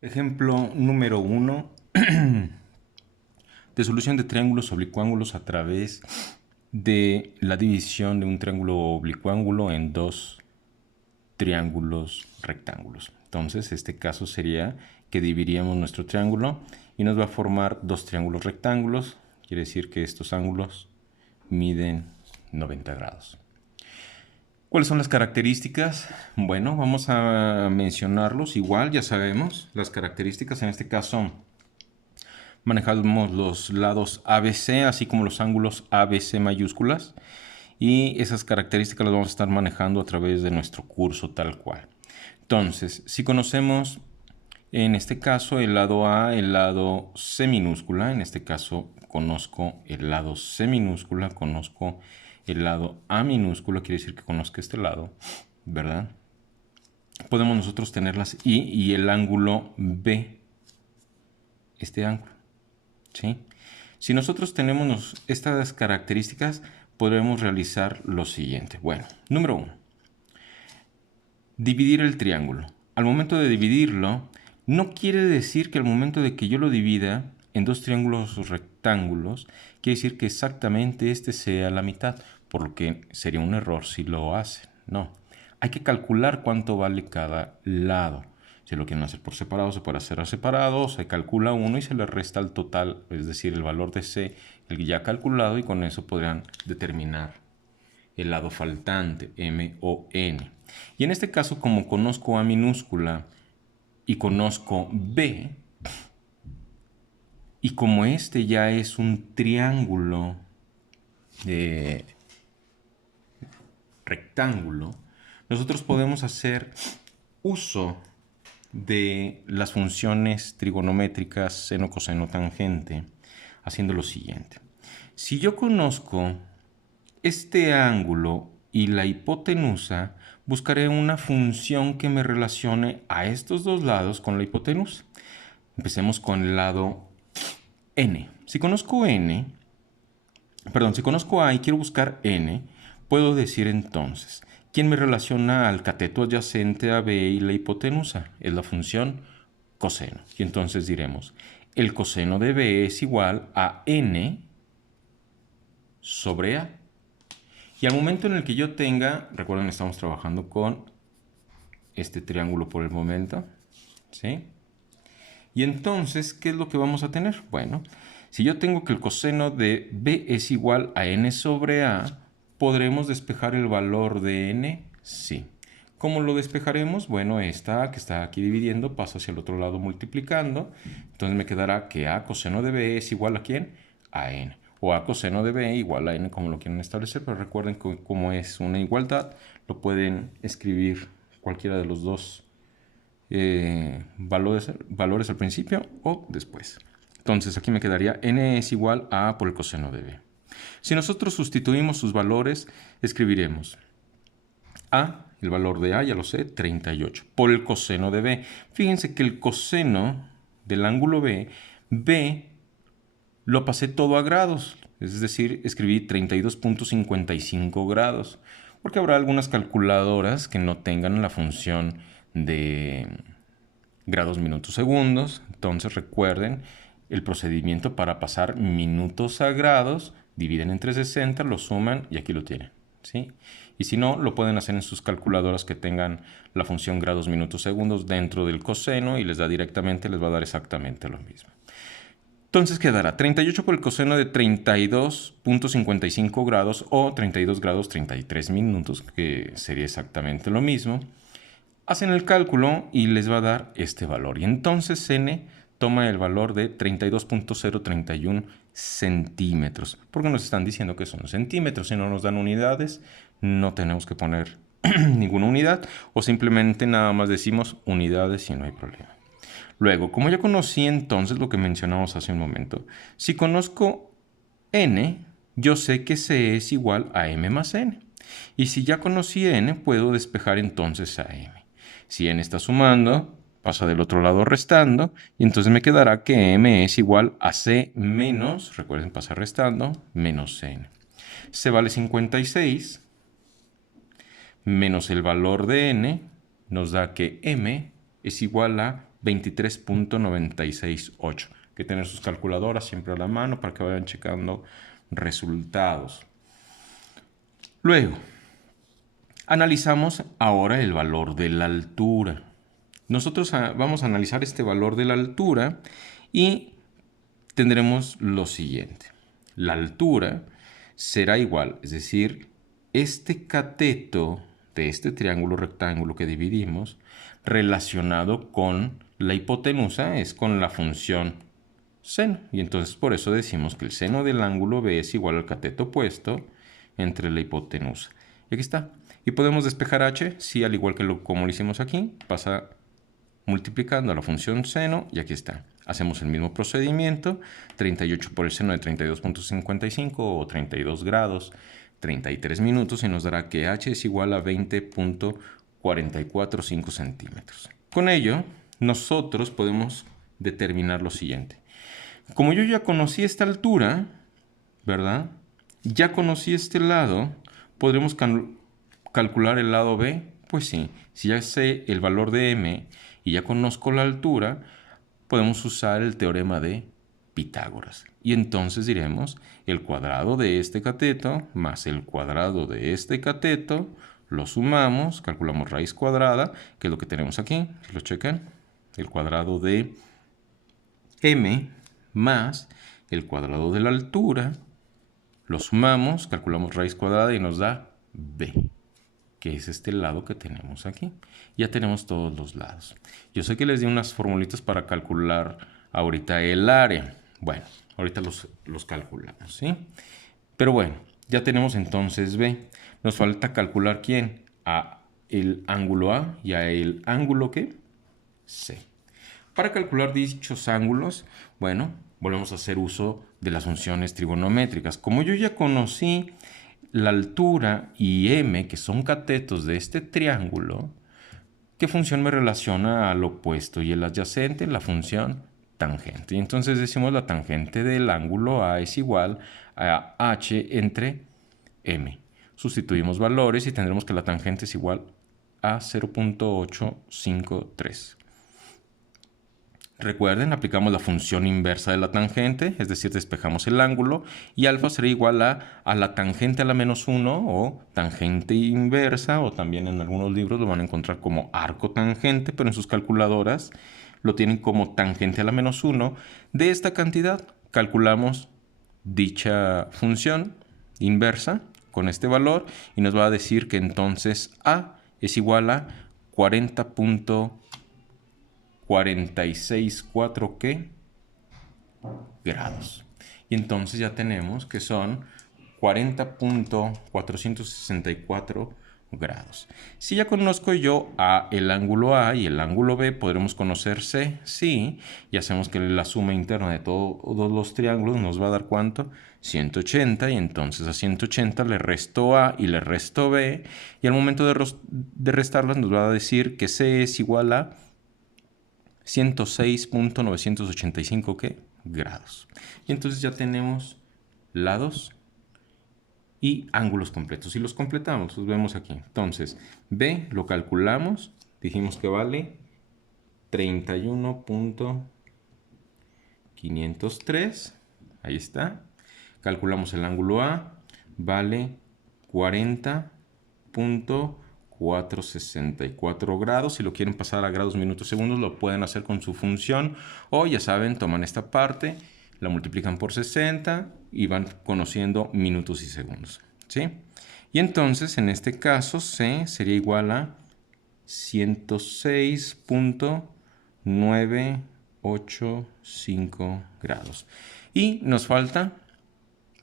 Ejemplo número uno de solución de triángulos oblicuángulos a través de la división de un triángulo oblicuángulo en dos triángulos rectángulos. Entonces, este caso sería que dividiríamos nuestro triángulo y nos va a formar dos triángulos rectángulos. Quiere decir que estos ángulos miden 90 grados. ¿Cuáles son las características? Bueno, vamos a mencionarlos. Igual, ya sabemos, las características en este caso manejamos los lados ABC, así como los ángulos ABC mayúsculas. Y esas características las vamos a estar manejando a través de nuestro curso tal cual. Entonces, si conocemos en este caso el lado A, el lado C minúscula, en este caso conozco el lado C minúscula, conozco el lado A minúscula, quiere decir que conozco este lado, ¿verdad? Podemos nosotros tenerlas y el ángulo B, este ángulo, ¿sí? Si nosotros tenemos estas características, podremos realizar lo siguiente. Bueno, número 1. Dividir el triángulo. Al momento de dividirlo, no quiere decir que al momento de que yo lo divida en dos triángulos rectángulos, quiere decir que exactamente este sea la mitad, por lo que sería un error si lo hacen. No, hay que calcular cuánto vale cada lado. Si lo quieren hacer por separado, se puede hacer a separado, se calcula uno y se le resta el total, es decir, el valor de C, el ya calculado, y con eso podrán determinar el lado faltante, M o N. Y en este caso, como conozco A minúscula y conozco B, y como este ya es un triángulo rectángulo, nosotros podemos hacer uso de las funciones trigonométricas seno, coseno, tangente, haciendo lo siguiente. Si yo conozco este ángulo y la hipotenusa, buscaré una función que me relacione a estos dos lados con la hipotenusa. Empecemos con el lado n. Si conozco A y quiero buscar n, puedo decir entonces, ¿quién me relaciona al cateto adyacente a B y la hipotenusa? Es la función coseno. Y entonces diremos, el coseno de B es igual a n sobre A. Y al momento en el que yo tenga, recuerden, estamos trabajando con este triángulo por el momento, ¿sí? Y entonces, ¿qué es lo que vamos a tener? Bueno, si yo tengo que el coseno de B es igual a n sobre A, ¿podremos despejar el valor de n? Sí. ¿Cómo lo despejaremos? Bueno, esta A que está aquí dividiendo pasa hacia el otro lado multiplicando. Entonces me quedará que A coseno de B es igual a ¿quién? A n. O A coseno de B igual a n, como lo quieren establecer. Pero recuerden que como es una igualdad, lo pueden escribir cualquiera de los dos valores al principio o después. Entonces aquí me quedaría n es igual a A por el coseno de B. Si nosotros sustituimos sus valores, escribiremos A, el valor de A, ya lo sé, 38, por el coseno de B. Fíjense que el coseno del ángulo B lo pasé todo a grados, es decir, escribí 32.55 grados, porque habrá algunas calculadoras que no tengan la función de grados, minutos, segundos. Entonces recuerden el procedimiento para pasar minutos a grados, dividen entre 60, lo suman y aquí lo tienen, ¿sí? Y si no, lo pueden hacer en sus calculadoras que tengan la función grados, minutos, segundos dentro del coseno y les da directamente, les va a dar exactamente lo mismo. Entonces quedará 38 por el coseno de 32.55 grados o 32 grados 33 minutos, que sería exactamente lo mismo. Hacen el cálculo y les va a dar este valor. Y entonces n toma el valor de 32.031 centímetros. Porque nos están diciendo que son centímetros. Si no nos dan unidades, no tenemos que poner ninguna unidad. O simplemente nada más decimos unidades y no hay problema. Luego, como ya conocí entonces lo que mencionamos hace un momento, si conozco n, yo sé que c es igual a m más n. Y si ya conocí n, puedo despejar entonces a m. Si n está sumando, pasa del otro lado restando, y entonces me quedará que m es igual a c menos, recuerden pasar restando, menos n. C vale 56, menos el valor de n, nos da que m es igual a 23.968. Hay que tener sus calculadoras siempre a la mano para que vayan checando resultados. Luego, analizamos ahora el valor de la altura. Nosotros vamos a analizar este valor de la altura y tendremos lo siguiente. La altura será igual, es decir, este cateto de este triángulo rectángulo que dividimos relacionado con la hipotenusa es con la función seno. Y entonces por eso decimos que el seno del ángulo B es igual al cateto opuesto entre la hipotenusa. Y aquí está. ¿Y podemos despejar h? Sí, al igual que como lo hicimos aquí, pasa multiplicando a la función seno y aquí está. Hacemos el mismo procedimiento, 38 por el seno de 32.55 o 32 grados, 33 minutos y nos dará que h es igual a 20.445 centímetros. Con ello, nosotros podemos determinar lo siguiente. Como yo ya conocí esta altura, ¿verdad? Ya conocí este lado, ¿podremos calcular el lado B? Pues sí, si ya sé el valor de m y ya conozco la altura, podemos usar el teorema de Pitágoras. Y entonces diremos el cuadrado de este cateto más el cuadrado de este cateto, lo sumamos, calculamos raíz cuadrada, que es lo que tenemos aquí, si lo checan, el cuadrado de m más el cuadrado de la altura, lo sumamos, calculamos raíz cuadrada y nos da b, que es este lado que tenemos aquí. Ya tenemos todos los lados. Yo sé que les di unas formulitas para calcular ahorita el área. Bueno, ahorita los calculamos, ¿sí? Pero bueno, ya tenemos entonces B. Nos falta calcular ¿quién? A el ángulo A y a el ángulo ¿qué? C. Para calcular dichos ángulos, bueno, volvemos a hacer uso de las funciones trigonométricas. Como yo ya conocí la altura y m, que son catetos de este triángulo, ¿qué función me relaciona al opuesto y el adyacente? La función tangente. Y entonces decimos la tangente del ángulo A es igual a h entre m. Sustituimos valores y tendremos que la tangente es igual a 0.853. Recuerden, aplicamos la función inversa de la tangente, es decir, despejamos el ángulo, y alfa será igual a la tangente a la menos 1 o tangente inversa, o también en algunos libros lo van a encontrar como arco tangente, pero en sus calculadoras lo tienen como tangente a la menos 1. De esta cantidad calculamos dicha función inversa con este valor y nos va a decir que entonces A es igual a 40.464 ¿qué? Grados. Y entonces ya tenemos que son 40.464 grados. Si ya conozco yo el ángulo A y el ángulo B, ¿podremos conocer C? Sí. Y hacemos que la suma interna de todos los triángulos nos va a dar ¿cuánto? 180. Y entonces a 180 le resto A y le resto B. Y al momento de restarlas nos va a decir que C es igual a 106.985 ¿qué? Grados. Y entonces ya tenemos lados y ángulos completos. Si los completamos, los vemos aquí. Entonces, B lo calculamos. Dijimos que vale 31.503. Ahí está. Calculamos el ángulo A. Vale 40.464 grados. Si lo quieren pasar a grados, minutos, segundos, lo pueden hacer con su función. O ya saben, toman esta parte, la multiplican por 60 y van conociendo minutos y segundos, ¿sí? Y entonces, en este caso, C sería igual a 106.985 grados. Y nos falta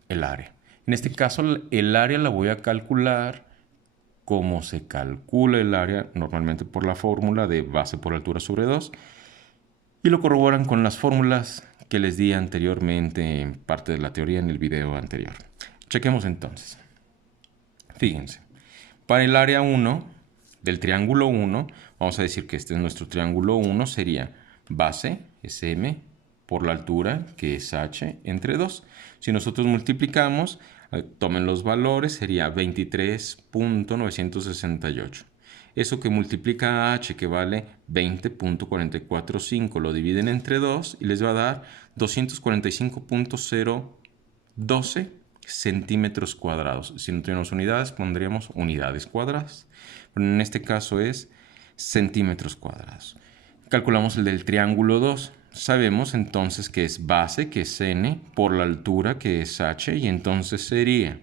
el área. En este caso, el área la voy a calcular como se calcula el área normalmente por la fórmula de base por altura sobre 2. Y lo corroboran con las fórmulas que les di anteriormente en parte de la teoría en el video anterior. Chequemos entonces. Fíjense, para el área 1 del triángulo 1, vamos a decir que este es nuestro triángulo 1, sería base, es m, por la altura, que es h, entre 2. Si nosotros multiplicamos, tomen los valores, sería 23.968. Eso que multiplica a h, que vale 20.445, lo dividen entre 2 y les va a dar 245.012 centímetros cuadrados. Si no tenemos unidades, pondríamos unidades cuadradas. Pero en este caso es centímetros cuadrados. Calculamos el del triángulo 2. Sabemos entonces que es base, que es n, por la altura, que es h, y entonces sería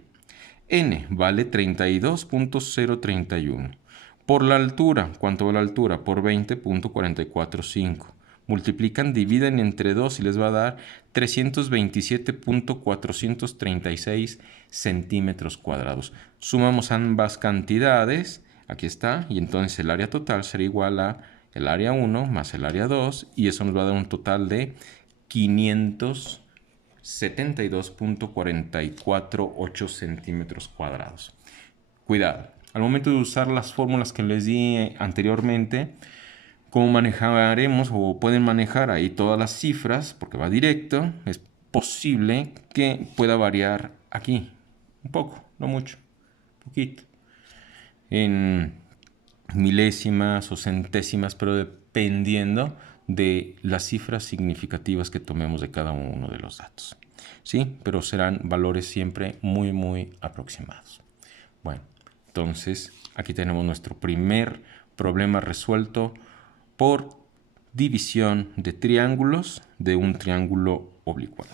n vale 32.031. Por la altura, ¿cuánto vale la altura? Por 20.445. Multiplican, dividen entre 2 y les va a dar 327.436 centímetros cuadrados. Sumamos ambas cantidades, aquí está, y entonces el área total será igual a el área 1 más el área 2, y eso nos va a dar un total de 572.448 centímetros cuadrados. Cuidado, al momento de usar las fórmulas que les di anteriormente, ¿cómo manejaremos o pueden manejar ahí todas las cifras? Porque va directo, es posible que pueda variar aquí un poco, no mucho, poquito, en milésimas o centésimas, pero dependiendo de las cifras significativas que tomemos de cada uno de los datos. ¿Sí? Pero serán valores siempre muy aproximados. Bueno, entonces aquí tenemos nuestro primer problema resuelto por división de triángulos de un triángulo oblicuo.